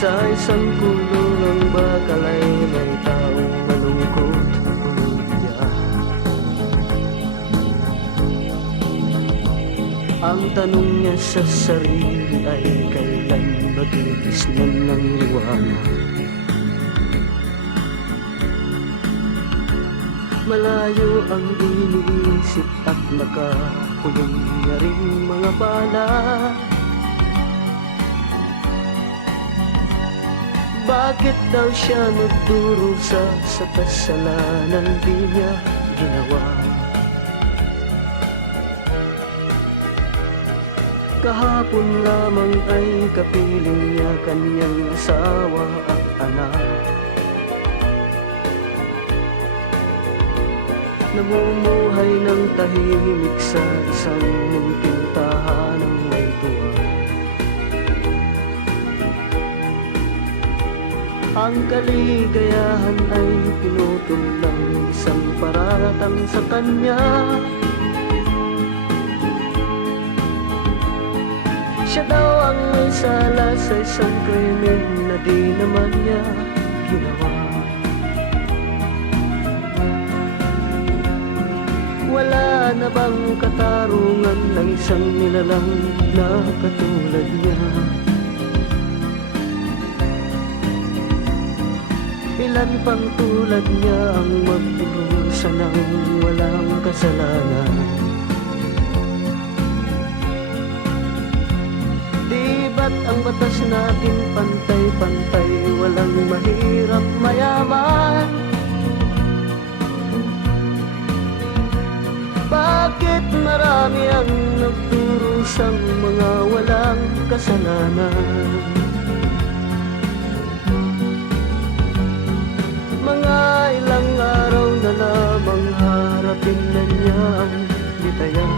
Sa isang kulong ng bakal ay may taong malungkot umiiyak. Ang tanong niya sa sarili ay kailan magigisnan ng liwanag. Malayo ang iniisip at nakakulong niya ring mga bala. Bakit daw siya nagdurusa sa kasalanan di niya ginawa? Kahapon lamang ay kapiling niya kanyang asawa at anak. Namumuhay ng tahimik sa isang munting tahanang may tuwa. Ang kaligayahan ay pinutol ng isang paratang sa kanya. Siya daw ang may sala sa isang krimen na di naman niya ginawa. Wala na bang katarungan ng isang nilalang na katulad niya? Ilan pang tulad niya ang magdurusa ng walang kasalanan? Di ba't ang batas natin pantay-pantay, walang mahirap mayaman? Bakit marami ang nagdurusang mga walang kasalanan? Mga ilang araw na lamang harapin na niya ang bitayan.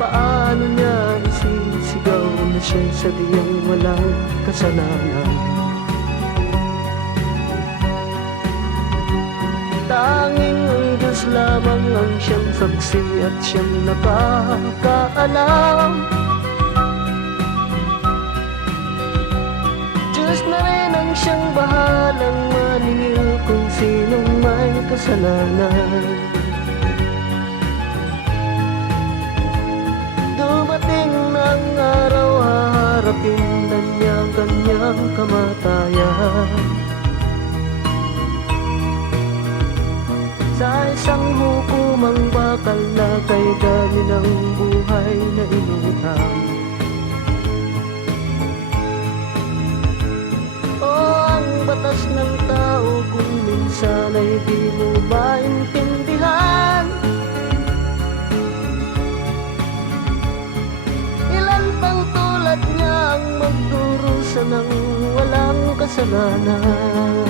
Paano niya isisigaw na siya'y sadyang walang kasalanan? Tanging ang Diyos lamang ang siyang saksi at siyang nakakaalam. Diyos na rin ang siyang bahalang maningil kung sinong may kasalanan. Dumating na ang araw, haharapin na niya ang kanyang kamatayan. Sa isang hukumang bakal na kay dami ng buhay na inutang. Batas ng tao kung minsan ay di mo maintindihan. Ilan pang tulad niya ang magdurusa ng walang kasalanan?